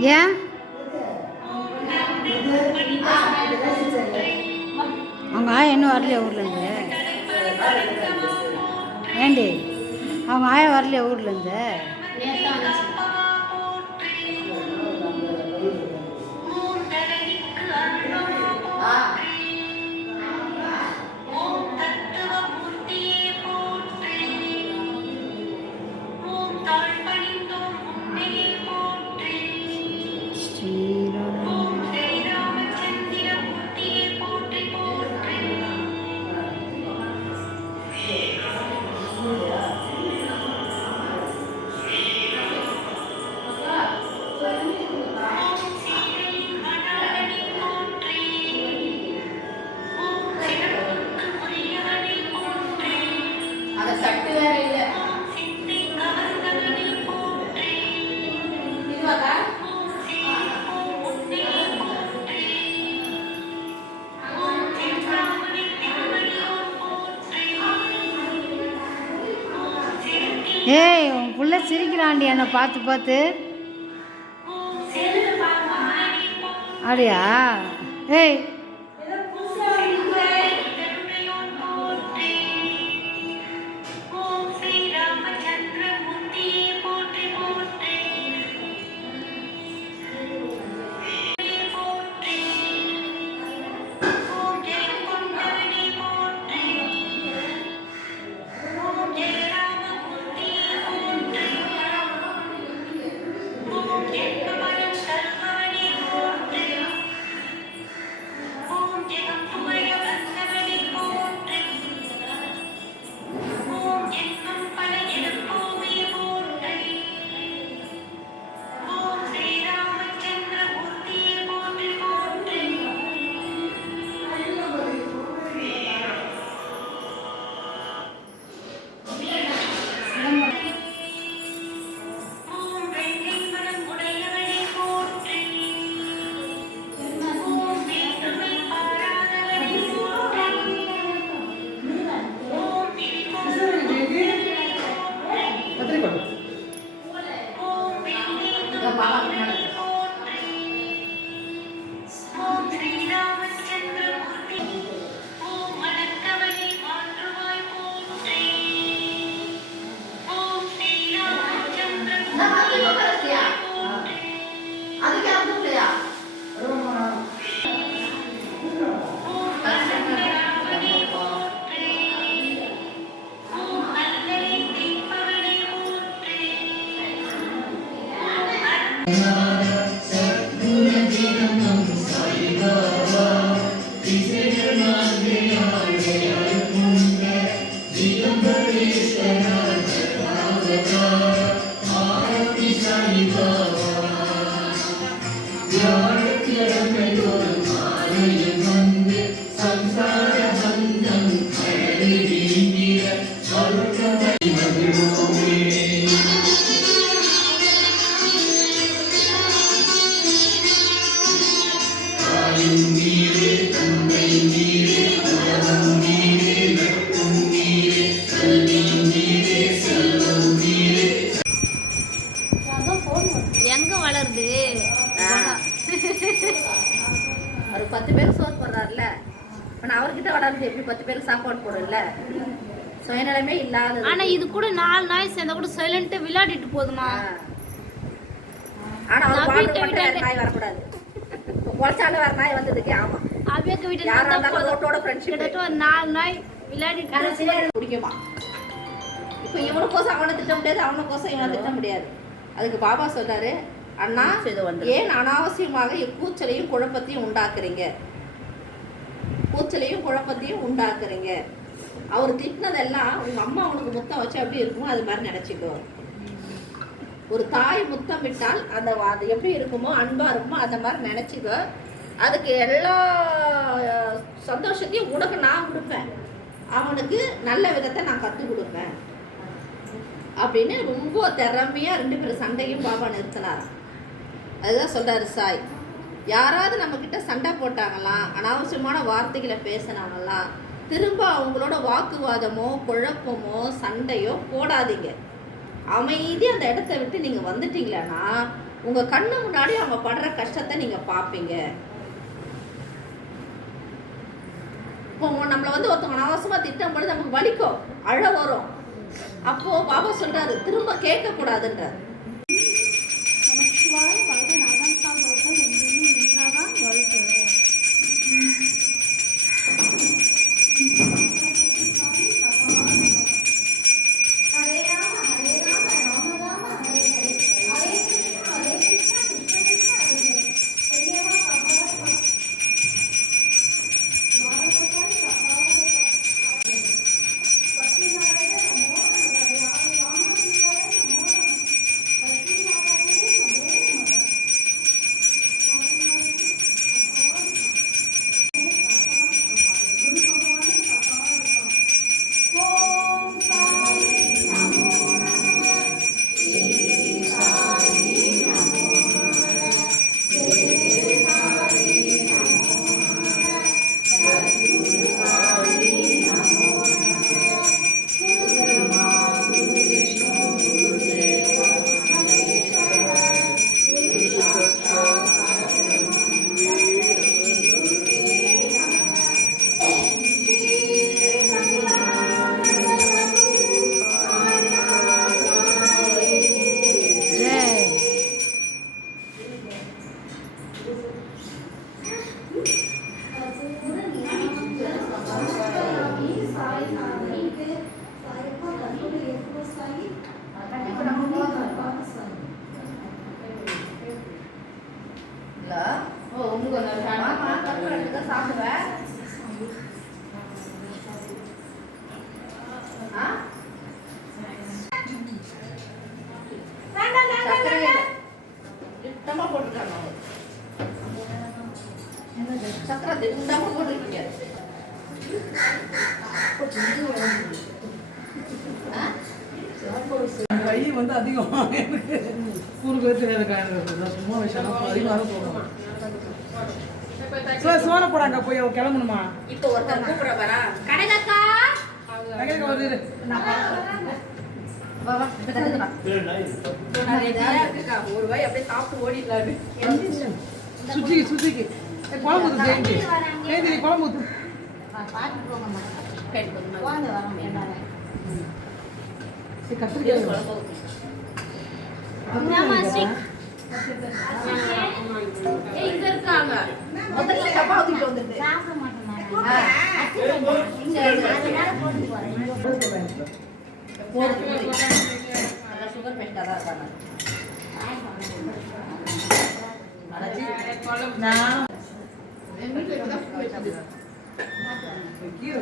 ஏன் அவங்க ஆயா இன்னும் வரலையா ஊர்லேருந்து? ஏண்டி அவங்க ஆயா வரலையா ஊர்லேருந்து? ஏய் உன் புள்ள சிரிக்கிறாண்டி என்னை பார்த்து பார்த்து. அப்படியா? ஏய் எங்க வளருது? ஒரு 10 பேர் சோறு போடுறாருல, ஆனால் அவர்கிட்ட வளருது எப்படி 10 பேருக்கு சாப்பாடு போடல? சுயநலமே இல்லாத. ஆனா இது கூட 4 நாய் சேர்ந்தா கூட சைலண்டா விளையாடிட்டு போதுமா? ஆனா நாய் வரக்கூடாது. குறைச்சாலும் வேற நாய் வந்ததுக்கு. ஆமா, அவியக்க வீட்டுல யாரா இருந்தாலும் ரோட்டோட ஃப்ரெண்ட்ஷிப். கிட்டத்தட்ட ஒரு 4 நாய் விளையாடிட்டு பிடிக்குமா? இப்போ இவனுக்கோசம் அவனை திட்ட முடியாது, அவனுக்கோசம் இவனை திட்ட முடியாது. அதுக்கு பாபா சொல்றாரு, அண்ணா ஏன் அனாவசியமாக கூச்சலையும் குழப்பத்தையும் உண்டாக்குறீங்க? கூச்சலையும் குழப்பத்தையும் உண்டாக்குறீங்க. அவர் திட்டினதெல்லாம் உங்க அம்மா அவனுக்கு முத்தம் வச்சு அப்படி இருக்குமோ அது மாதிரி நினைச்சுக்கோ. ஒரு தாய் முத்தம் விட்டால் அந்த அது எப்படி இருக்குமோ, அன்பா இருக்குமோ அந்த மாதிரி நினைச்சுக்கோ. அதுக்கு எல்லா சந்தோஷத்தையும் உனக்கு நான் கொடுப்பேன், அவனுக்கு நல்ல விதத்தை நான் கற்றுக் கொடுப்பேன் அப்படின்னு ரொம்ப திறமையா 2 பேரும் சண்டையும் பாபா நிறுத்தினாராம். அதுதான் சொல்றாரு சாய். யாராவது நம்ம கிட்ட சண்டை போட்டாங்களாம், அனாவசியமான வார்த்தைகளை பேசினாங்களாம், திரும்ப அவங்களோட வாக்குவாதமோ குழப்பமோ சண்டையோ போடாதீங்க. அமைதியாக அந்த இடத்த விட்டு நீங்கள் வந்துட்டீங்களன்னா உங்கள் கண்ணு முன்னாடி அவங்க படுற கஷ்டத்தை நீங்கள் பார்ப்பீங்க. இப்போ நம்மளை வந்து ஒருத்தவங்க அவசரமாக திட்டம் பொழுது நமக்கு வலிக்கும், அழ வரும். அப்போது பாபா சொல்கிறாரு திரும்ப கேட்கக்கூடாதுன்றார். சாப்பிடுவேன். திட்டமா போட்டுருக்காங்க, சக்கரை திட்டமா போட்டுருக்கீங்க. கை வந்து அதிகம் ஊருக்கு வச்சு சும்மா விஷயம் அதிகமாக போகணும். சோன போடாங்க போய் கிளம்பணுமா? இப்போ ஒருத்தர் கூப்பிட வரா கடைக்கா வருது ஒரு வாய் அப்படியே சாப்பிட்டு ஓடிடலாரு. சுச்சிக்கு சுச்சிக்கு குழம்பு ஊத்து ஜெயந்தி ஜெயந்தி குழம்பு ஊத்து கத்திரிக்காய் இங்க இருக்காங்க. முதல்ல டப்பா ஊத்திட்டு வந்துட்டு சுகர் பேஷண்டா தான் இருக்காங்க. கீரை